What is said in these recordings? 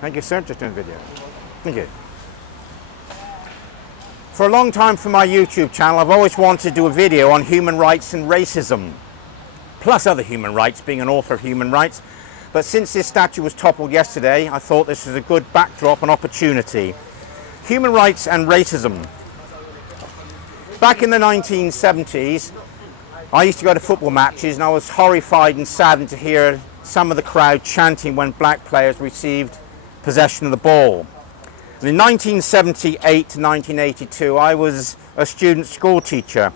Thank you, sir. Just doing a video. Thank you. For a long time for my YouTube channel, I've always wanted to do a video on human rights and racism, plus other human rights, being an author of human rights. But since this statue was toppled yesterday, I thought this was a good backdrop and opportunity. Human rights and racism. Back in the 1970s, I used to go to football matches and I was horrified and saddened to hear some of the crowd chanting when black players received possession of the ball. And in 1978 to 1982, I was a student school teacher,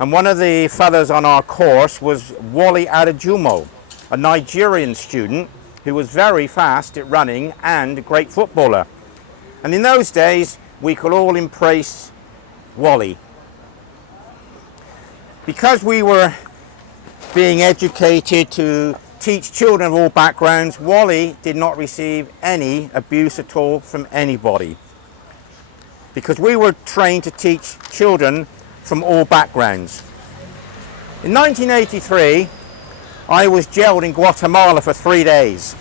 and one of the fellows on our course was Wally Adejumo, a Nigerian student who was very fast at running and a great footballer. And in those days, we could all embrace Wally. Because we were being educated to teach children of all backgrounds, Wally did not receive any abuse at all from anybody. Because we were trained to teach children from all backgrounds. In 1983, I was jailed in Guatemala for 3 days.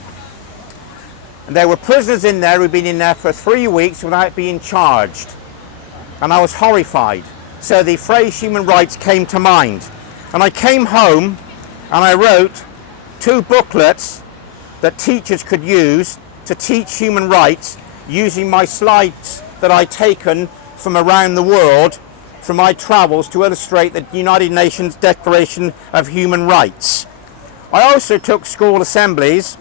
And there were prisoners in there who'd been in there for 3 weeks without being charged. And I was horrified. So the phrase human rights came to mind. And I came home and I wrote 2 booklets that teachers could use to teach human rights using my slides that I'd taken from around the world from my travels to illustrate the United Nations Declaration of Human Rights. I also took school assemblies,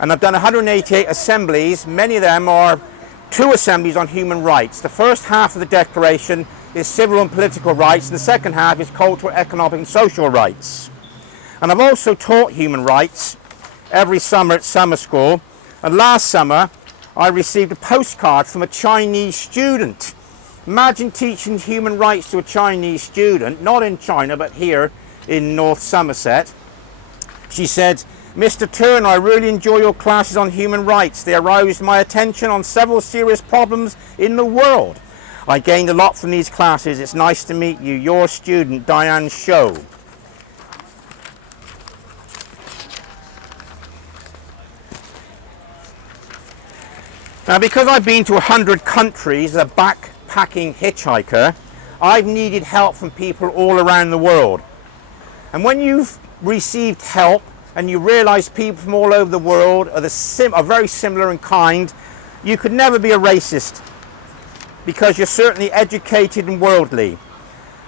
and I've done 188 assemblies. Many of them are 2 assemblies on human rights. The first half of the declaration is civil and political rights, and the second half is cultural, economic and social rights. And I've also taught human rights every summer at summer school. And last summer, I received a postcard from a Chinese student. Imagine teaching human rights to a Chinese student, not in China, but here in North Somerset. She said, "Mr. Turner, I really enjoy your classes on human rights. They aroused my attention on several serious problems in the world. I gained a lot from these classes. It's nice to meet you. Your student, Diane Show." Now, because I've been to 100 countries as a backpacking hitchhiker, I've needed help from people all around the world. And when you've received help and you realize people from all over the world are very similar in kind, you could never be a racist because you're certainly educated and worldly.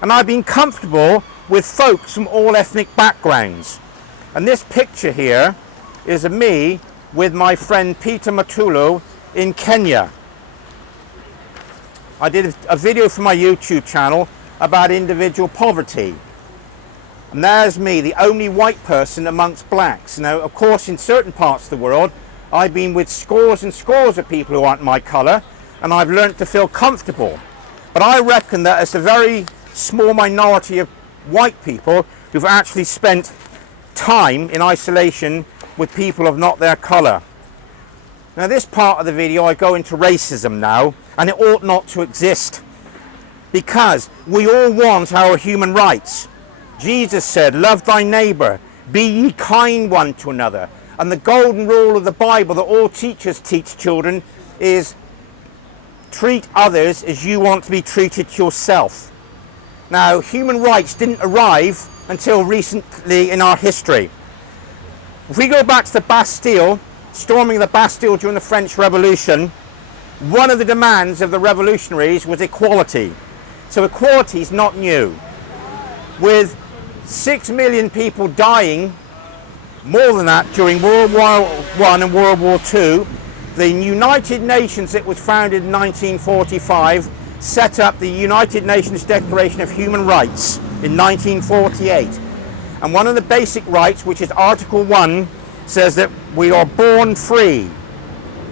And I've been comfortable with folks from all ethnic backgrounds. And this picture here is of me with my friend Peter Matulu in Kenya. I did a video for my YouTube channel about individual poverty. And there's me, the only white person amongst blacks. Now, of course, in certain parts of the world, I've been with scores and scores of people who aren't my colour, and I've learnt to feel comfortable. But I reckon that it's a very small minority of white people who've actually spent time in isolation with people of not their colour. Now, this part of the video, I go into racism now, and it ought not to exist because we all want our human rights. Jesus said, "Love thy neighbour, be ye kind one to another." And the golden rule of the Bible that all teachers teach children is treat others as you want to be treated yourself. Now, human rights didn't arrive until recently in our history. If we go back to the Bastille, storming the Bastille during the French Revolution, one of the demands of the revolutionaries was equality. So equality is not new. With 6 million people dying, more than that, during World War I and World War II, the United Nations that was founded in 1945 set up the United Nations Declaration of Human Rights in 1948. And one of the basic rights, which is Article 1, says that we are born free,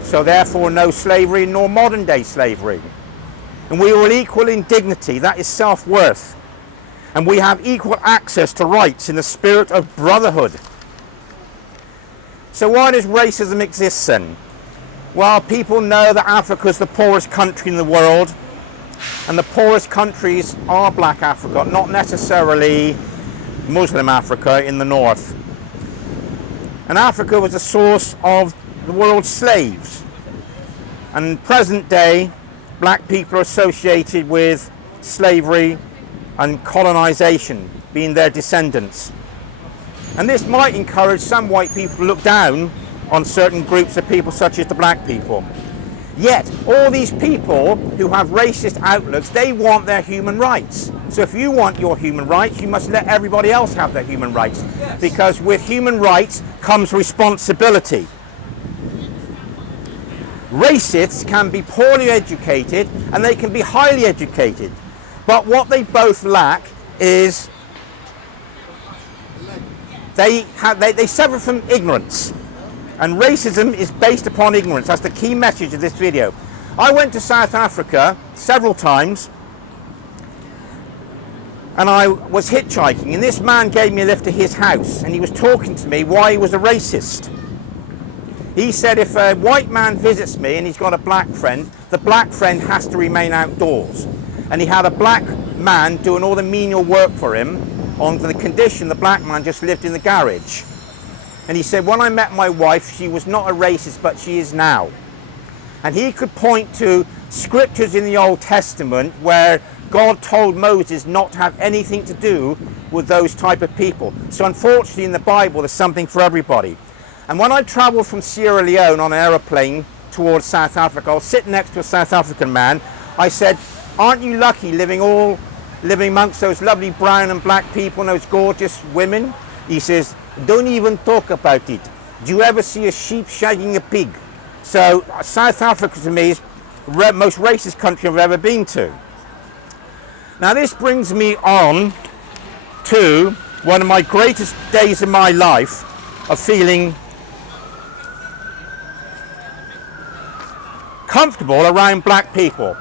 so therefore no slavery nor modern day slavery. And we are all equal in dignity, that is self-worth. And we have equal access to rights in the spirit of brotherhood. So why does racism exist then? Well, people know that Africa is the poorest country in the world, and the poorest countries are black Africa, not necessarily Muslim Africa in the north. And Africa was a source of the world's slaves. And present day, black people are associated with slavery and colonization, being their descendants. And this might encourage some white people to look down on certain groups of people, such as the black people. Yet, all these people who have racist outlooks, they want their human rights. So if you want your human rights, you must let everybody else have their human rights. Yes. Because with human rights comes responsibility. Racists can be poorly educated and they can be highly educated. But what they both lack is they suffer from ignorance. And racism is based upon ignorance. That's the key message of this video. I went to South Africa several times and I was hitchhiking, and this man gave me a lift to his house and he was talking to me why he was a racist. He said if a white man visits me and he's got a black friend, the black friend has to remain outdoors. And he had a black man doing all the menial work for him on the condition the black man just lived in the garage. And he said, when I met my wife, she was not a racist, but she is now. And he could point to scriptures in the Old Testament where God told Moses not to have anything to do with those type of people. So unfortunately in the Bible, there's something for everybody. And when I traveled from Sierra Leone on an aeroplane towards South Africa, I was sitting next to a South African man. I said, aren't you lucky living amongst those lovely brown and black people and those gorgeous women? He says, don't even talk about it. Do you ever see a sheep shagging a pig? So South Africa to me is the most racist country I've ever been to. Now this brings me on to one of my greatest days of my life of feeling comfortable around black people.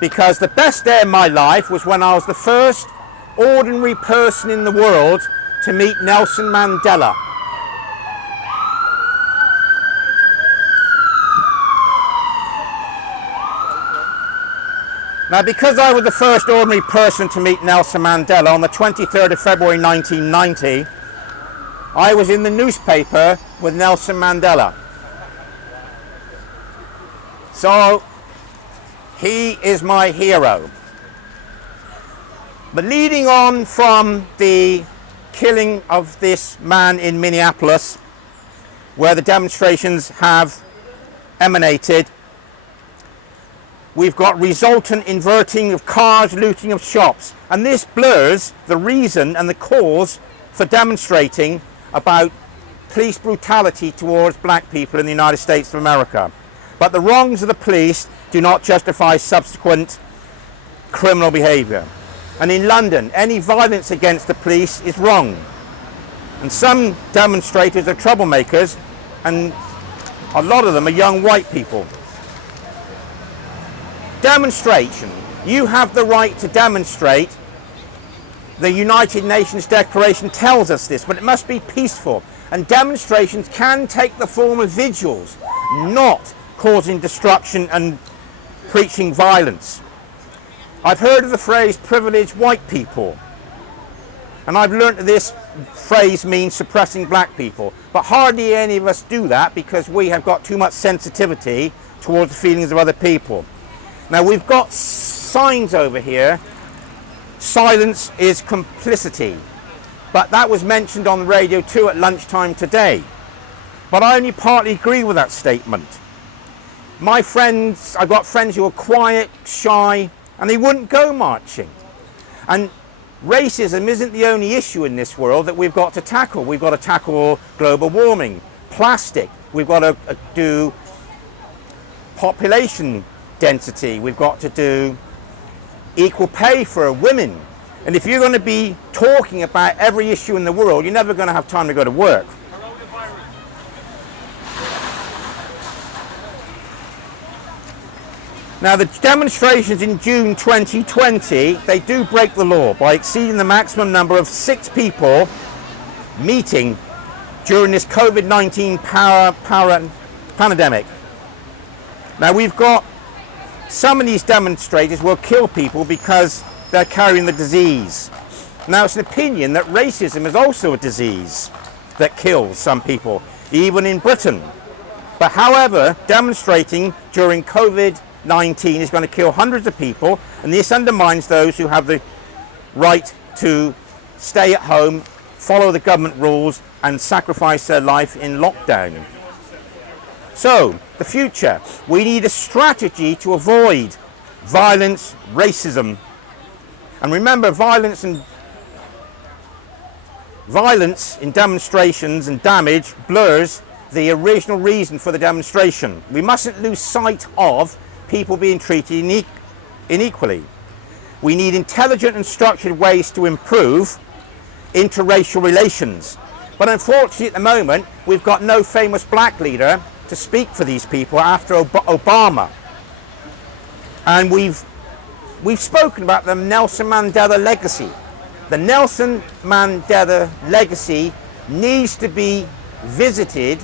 Because the best day of my life was when I was the first ordinary person in the world to meet Nelson Mandela. Now, because I was the first ordinary person to meet Nelson Mandela on the 23rd of February 1990, I was in the newspaper with Nelson Mandela. So, he is my hero. But leading on from the killing of this man in Minneapolis, where the demonstrations have emanated, we've got resultant inverting of cars, looting of shops, and this blurs the reason and the cause for demonstrating about police brutality towards black people in the United States of America. But the wrongs of the police do not justify subsequent criminal behaviour. And in London, any violence against the police is wrong. And some demonstrators are troublemakers, and a lot of them are young white people. Demonstration. You have the right to demonstrate. The United Nations Declaration tells us this, but it must be peaceful. And demonstrations can take the form of vigils, not causing destruction and preaching violence. I've heard of the phrase privileged white people, and I've learned that this phrase means suppressing black people, but hardly any of us do that because we have got too much sensitivity towards the feelings of other people. Now we've got signs over here, silence is complicity, but that was mentioned on the radio too at lunchtime today, but I only partly agree with that statement. My friends, I've got friends who are quiet, shy, and they wouldn't go marching. And racism isn't the only issue in this world that we've got to tackle. We've got to tackle global warming, plastic, we've got to do population density, we've got to do equal pay for women. And if you're going to be talking about every issue in the world, you're never going to have time to go to work. Now the demonstrations in June 2020, they do break the law by exceeding the maximum number of 6 people meeting during this COVID-19 pandemic. Now we've got some of these demonstrators will kill people because they're carrying the disease. Now it's an opinion that racism is also a disease that kills some people, even in Britain. But however, demonstrating during COVID-19 is going to kill hundreds of people, and this undermines those who have the right to stay at home, follow the government rules, and sacrifice their life in lockdown. So, the future. We need a strategy to avoid violence, racism. And remember, violence in demonstrations and damage blurs the original reason for the demonstration. We mustn't lose sight of people being treated unequally. We need intelligent and structured ways to improve interracial relations. But unfortunately at the moment, we've got no famous black leader to speak for these people after Obama. And we've spoken about the Nelson Mandela legacy. The Nelson Mandela legacy needs to be visited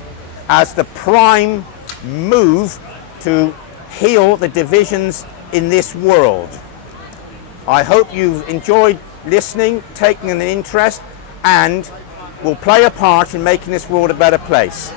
as the prime move to heal the divisions in this world. I hope you've enjoyed listening, taking an interest, and will play a part in making this world a better place.